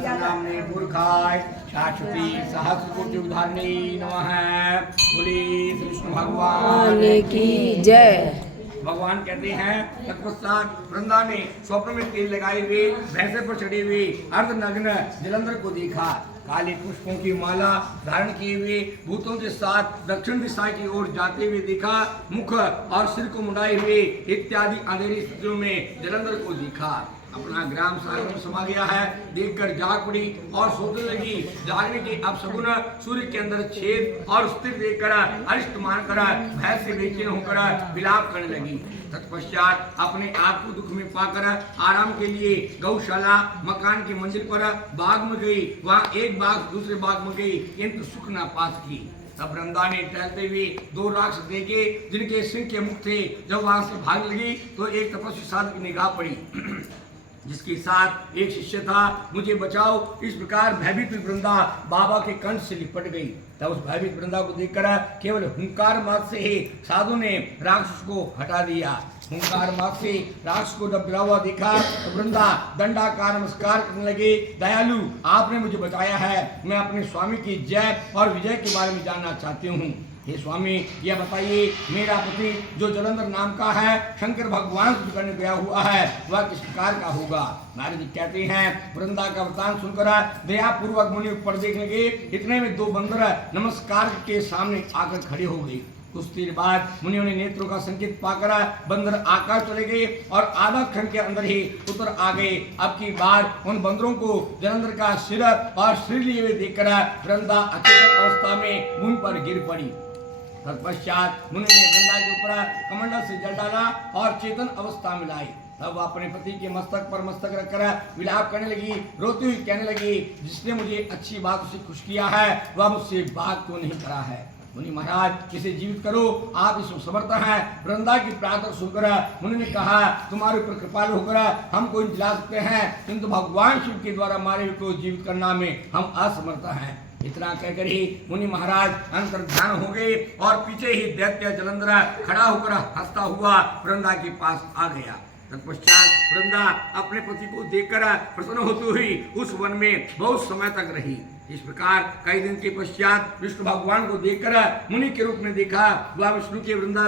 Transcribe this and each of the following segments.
सहस्रनाम्ने पुरखाय शाश्वती सहस्रकोटि उद्धारणे नमः। बोले श्री विष्णु भगवान की जय। भगवान कहते हैं तत्पश्चात वृंदा ने स्वप्न में तेल लगाए हुए भैंसे पर चढ़े हुए अर्धनग्न जलंधर को देखा। काले पुष्पों की माला धारण किए हुए भूतों के साथ दक्षिण दिशा की ओर जाते हुए देखा। मुख और सिर को मुड़ाए हुए इत्यादि अंधेरी स्थितियों में जलंधर को देखा। अपना ग्राम सागर में समा गया है देखकर जाग पड़ी और सोचने लगी। जागने के अपशकुन सूर्य के अंदर छेद और स्थिर देखकर अरिष्ट मानकर भय से बेचैन होकर विलाप करने लगी। तत्पश्चात अपने आप को दुख में पाकर आराम के लिए गौशाला मकान की मंजिल पर बाग में गई। वहाँ एक बाग दूसरे बाग में गई किंतु सुख न पा सकी। तब वृंदा ने टहलते हुए दो राक्षस देखे जिनके सिंह के मुख थे। जब वहां से भाग लगी तो एक तपस्वी साधु की निगाह पड़ी जिसके साथ एक शिष्य था। मुझे बचाओ, इस प्रकार भयभीत वृंदा बाबा के कंठ से लिपट गई। तब उस भयभीत वृंदा को देखकर केवल हुंकार मात्र से ही साधु ने राक्षस को हटा दिया। हुंकार मात्र से राक्षस को जब गिरा हुआ देखा तो वृंदा दंडाकार नमस्कार करने लगे। दयालु, आपने मुझे बचाया है। मैं अपने स्वामी की जय और विजय के बारे में जानना चाहती हूँ। हे स्वामी, यह बताइए मेरा पति जो जलंधर नाम का है शंकर भगवान को करने गया हुआ है वह किस प्रकार का होगा। नारद जी कहते हैं वृंदा का वृतांत सुनकर दया पूर्वक मुनि ऊपर देखने लगे। इतने में दो बंदर नमस्कार के सामने आकर खड़े हो गए। कुछ देर बाद मुनियों ने नेत्रों का संकेत पाकर बंदर आकाश चले गए और आधा क्षण के अंदर ही उतर आ गए। अब की बार उन बंदरों को जलंधर का सिर और सिर लिए हुए देखकर वृंदा अचेतन अवस्था में भूमि पर गिर पड़ी। तत्पश्चात मुनि ने वृंदा के ऊपर कमंडल से जल डाला और चेतन अवस्था में लाई। तब वह अपने पति के मस्तक पर मस्तक रखकर विलाप करने लगी। रोती हुई कहने लगी, जिसने मुझे अच्छी बात से खुश किया है वह मुझसे बात क्यों नहीं करा है। मुनि महाराज, इसे जीवित करो, आप इसमें समर्थ हैं। वृंदा की प्रार्थना सुनकर मुनि ने कहा, तुम्हारे ऊपर कृपालु होकर हम कोई जिला सकते हैं किंतु भगवान शिव के द्वारा मारे हुए को जीवित करना में हम असमर्थ हैं। इतना कहकर ही मुनि महाराज अंतर ध्यान हो गए और पीछे ही दैत्य जलंधर खड़ा होकर हंसता हुआ वृंदा के पास आ गया। तत्पश्चात वृंदा अपने पति को देखकर प्रसन्न होती हुई उस वन में बहुत समय तक रही। इस प्रकार कई दिन के पश्चात विष्णु भगवान को देखकर मुनि के रूप में देखा। वह विष्णु के वृंदा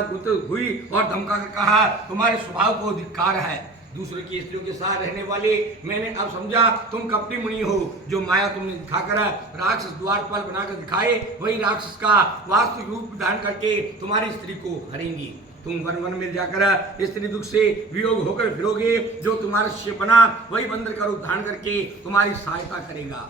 हुई और धमका कर कहा, तुम्हारे स्वभाव को धिक्कार है। दूसरे की स्त्रियों के साथ रहने वाले मैंने अब समझा तुम कपटी मुनि हो। जो माया तुमने दिखाकर राक्षस द्वारपाल बनाकर दिखाए वही राक्षस का वास्तविक रूप धारण करके तुम्हारी स्त्री को हरेंगी। तुम वन वन में जाकर स्त्री दुख से वियोग होकर फिरोगे। जो तुम्हारा शिष्य बना वही बंदर का रूप धारण करके तुम्हारी सहायता करेगा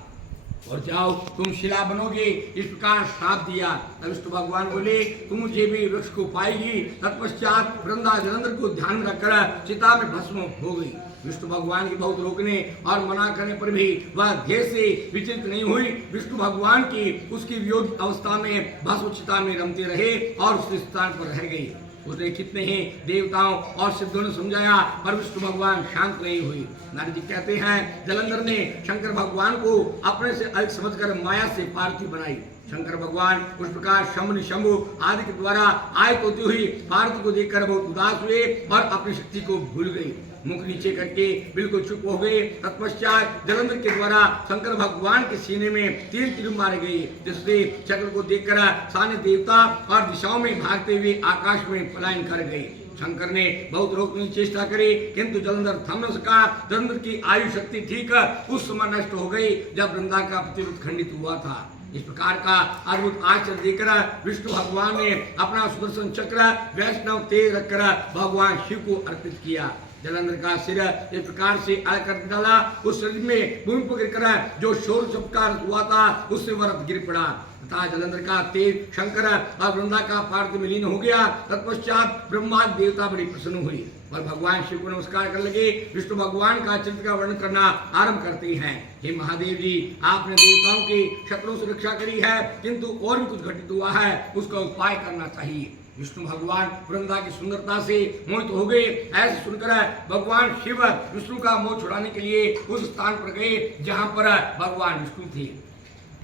और जाओ तुम शिला बनोगे। इस प्रकार श्राप दिया। तब विष्णु भगवान बोले, तुम मुझे भी वृक्ष को पाएगी। तत्पश्चात वृंदा जलंधर को ध्यान में रखकर चिता में भस्म हो गई। विष्णु भगवान की बहुत रोकने और मना करने पर भी वह धैर्य से विचलित नहीं हुई। विष्णु भगवान की उसकी वियोग अवस्था में भस्म चिता में रमते रहे और उस स्थान पर रह गई। उसने कितने ही देवताओं और सिद्धों ने समझाया पर विष्णु भगवान शांत नहीं हुई। नारद जी कहते हैं जलंधर ने शंकर भगवान को अपने से अलग समझकर माया से पार्थिव बनाई। शंकर भगवान उस प्रकार शंभु शंभु आदि के द्वारा आयत होती हुई पार्थिव को देखकर बहुत उदास हुए और अपनी शक्ति को भूल गई। मुख नीचे करके बिल्कुल चुप हो गए। तत्पश्चात जलंधर के द्वारा शंकर भगवान के सीने में तीर तीर मारे गए जिससे चक्र को देखकर सारे देवता और दिशाओं में भागते हुए आकाश में पलायन कर गए। शंकर ने बहुत रोकने की चेष्टा करी किंतु जलंधर थम न सका। जलंधर की आयु शक्ति ठीक उस समय नष्ट हो गई जब वृंदा का प्रतिरूप खंडित हुआ था। इस प्रकार का अद्भुत आश्चर्य देखकर विष्णु भगवान ने अपना सुदर्शन चक्र वैष्णव तेज रखकर भगवान शिव को अर्पित किया। जलंधर का सिर इस प्रकार से अलग कर डाला। उस शरीर में भूमि पर गिरकर जो शोर चमत्कार हुआ था उससे वह गिर पड़ा तथा जलंधर का तेज शंकर और वृंदा का पार्थिव में लीन हो गया। तत्पश्चात ब्रह्मा देवता बड़ी प्रसन्न हुई और भगवान शिव को नमस्कार करने लगे। विष्णु भगवान का चरित्र का वर्णन करना आरंभ करते हैं। हे महादेव जी, आपने देवताओं की शत्रुओं से रक्षा करी है किंतु और भी कुछ घटित हुआ है, उसका उपाय करना चाहिए। विष्णु भगवान वृंदा की सुंदरता से मोहित हो गए। ऐसे सुनकर भगवान शिव विष्णु का मोह छुड़ाने के लिए उस स्थान पर गए जहाँ पर भगवान विष्णु थे।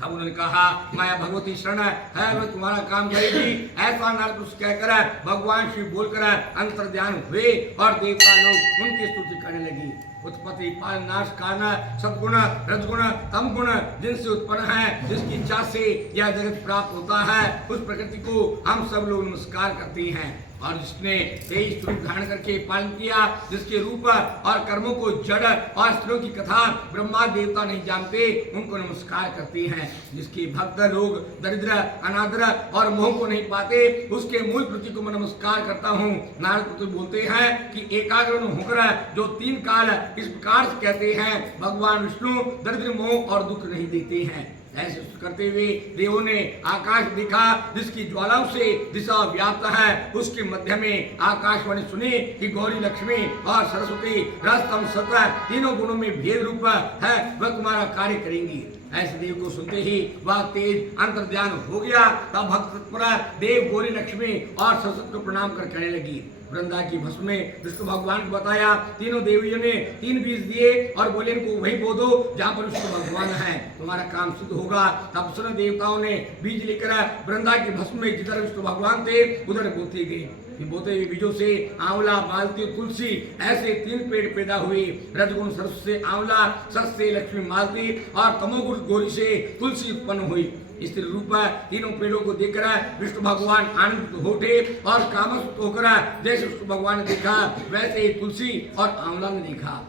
तब उन्होंने कहा, माया भगवती शरण है, मैं तुम्हारा काम करेगी। ऐसा नारद कहकर भगवान शिव बोलकर अंतर ध्यान हुए और देवता लोग उनकी स्तुति करने लगी। उत्पत्ति पालन नाश कारण सदगुण रजगुण तम गुण जिनसे उत्पन्न है, जिसकी इच्छा से यह जगत प्राप्त होता है, उस प्रकृति को हम सब लोग नमस्कार करते हैं। और जिसने 23 रूप धारण करके पालन किया, जिसके रूप और कर्मों को जड़ और स्त्रियों की कथा ब्रह्मा देवता नहीं जानते, उनको नमस्कार करते हैं। जिसके भक्त लोग दरिद्र अनादर और मोह को नहीं पाते, उसके मूल प्रति को मैं नमस्कार करता हूँ। नारद पुत्र बोलते हैं कि एकाग्र होकर जो 3 काल इस प्रकार से कहते हैं, भगवान विष्णु दरिद्र मोह और दुख नहीं देते हैं। ऐसे करते हुए देवों ने आकाश देखा, जिसकी ज्वालाओं से दिशा व्याप्त है। उसके मध्य में आकाशवाणी सुनी कि गौरी लक्ष्मी और सरस्वती रस्तम सत्य तीनों गुणों में भेद रूप है, वह तुम्हारा कार्य करेंगी। ऐसे देव को सुनते ही वह तेज अंतर्ध्यान हो गया। तब भक्त तत्पर देव गौरी लक्ष्मी और सरस्वती को प्रणाम कर कहने लगी। वृंदा की भस्म में विष्णु भगवान को बताया। तीनों देवियों ने 3 बीज दिए और बोले इनको वही बो दो जहाँ पर विष्णु भगवान है, तुम्हारा काम सिद्ध होगा। तब सुन देवताओं ने बीज लेकर वृंदा की भस्म में जिधर विष्णु भगवान थे उधर बोते गए। बोते हुए बीजों से आंवला मालती तुलसी ऐसे 3 पेड़ पैदा हुए। रजगुण सरस से आंवला, सत से लक्ष्मी मालती और तमोगुण गौरी से तुलसी उत्पन्न हुई। स्त्री रूप तीनों पेड़ों को देखकर विष्णु भगवान आनंदित हो उठे और कामस्त होकर जैसे विष्णु भगवान ने देखा वैसे ही तुलसी और आंवला ने देखा।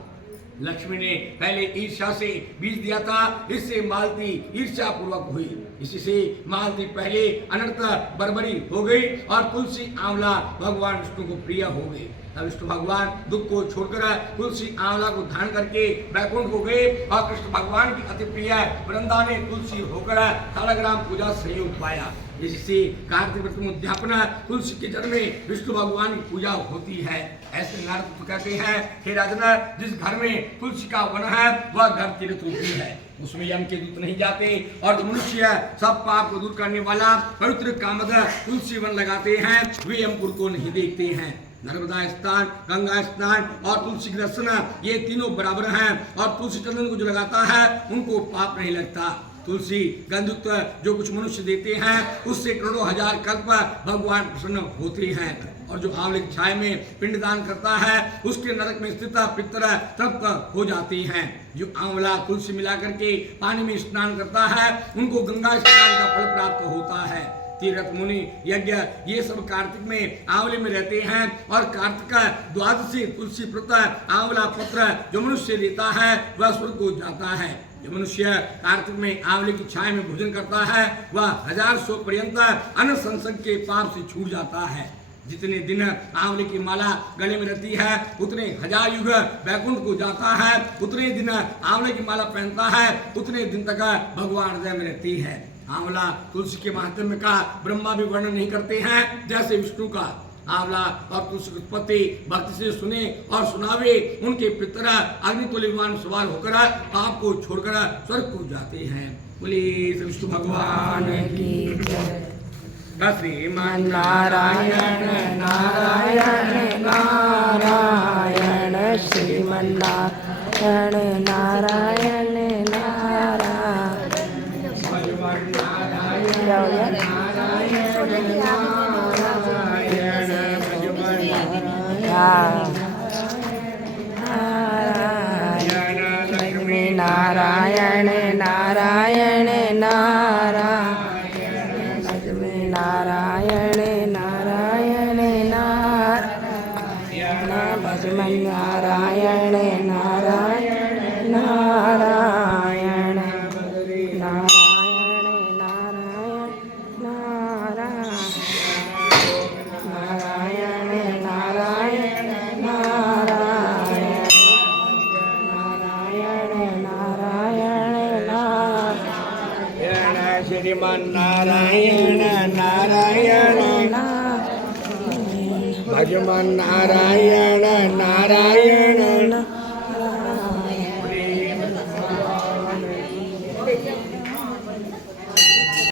लक्ष्मी ने पहले ईर्ष्या से बीज दिया था, इससे मालती ईर्ष्या पूर्वक हुई। इसी से मालती पहले अनर्थ बर्बरी हो गई और तुलसी आंवला भगवान विष्णु को प्रिय हो गई। तब विष्णु भगवान दुख को छोड़कर तुलसी आंवला को धारण करके वैकुंठ हो गए और कृष्ण भगवान की अति प्रिय वृंदा ने तुलसी होकर सालग्राम पूजा संयोग पाया। इससे कार्तिक व्रत में उद्यापन तुलसी के जन्म में विष्णु भगवान की पूजा होती है। ऐसे नारद कहते हैं, हे राजन, जिस घर में तुलसी का वन है वह घर तीर्थ रूपी है, उसमें यम के दूत नहीं जाते। और मनुष्य सब पाप को दूर करने वाला पवित्र कामद तुलसी वन लगाते हैं, वे यमपुर को नहीं देखते हैं। नर्मदा स्नान, गंगा स्नान और तुलसी दर्शन ये तीनों बराबर हैं। और तुलसी चंदन को जो लगाता है उनको पाप नहीं लगता। तुलसी गंधयुक्त जो कुछ मनुष्य देते हैं उससे करोड़ों हजार कल्प भगवान प्रसन्न होते हैं। और जो आंवले की छाया में पिंडदान करता है उसके नरक में स्थित पितर तृप्त हो जाती हैं। जो आंवला तुलसी मिला करके पानी में स्नान करता है उनको गंगा स्नान का फल प्राप्त होता है। तीर्थ मुनि यज्ञ ये सब कार्तिक में आंवले में रहते हैं। और कार्तिक द्वादशी तुलसी प्रत आंवला पत्र जो मनुष्य लेता है वह स्वर्ग को जाता है। जो मनुष्य कार्तिक में आंवले की छाया में भोजन करता है वह 1000 सौ पर्यंत अन्न संसर्ग के पाप से छूट जाता है। जितने दिन आंवले की माला गले में रहती है उतने 1000 युग वैकुंठ को जाता है। उतने दिन आंवले की माला पहनता है उतने दिन तक भगवान हृदय में रहती है। आंवला तुलसी के महात्म्य का ब्रह्मा भी वर्णन नहीं करते हैं, जैसे विष्णु का। आंवला और तुलसी की उत्पत्ति भक्ति से सुने और सुनावे उनके पितर अग्नि तुल्यमान सवार होकर पाप को छोड़कर स्वर्ग को जाते हैं। बोले विष्णु भगवान की जय। श्रीमान नारायण नारायण नारायण श्रीमान नारायण नारायण नारायण नारायण नारायण नारायण नारायण नारायण नारायण भजमन नारायण नारायण नारायण नारायण नारायण नारायण नारायण नारायण श्रीमान नारायण नारायण भजमन नारायण नारायण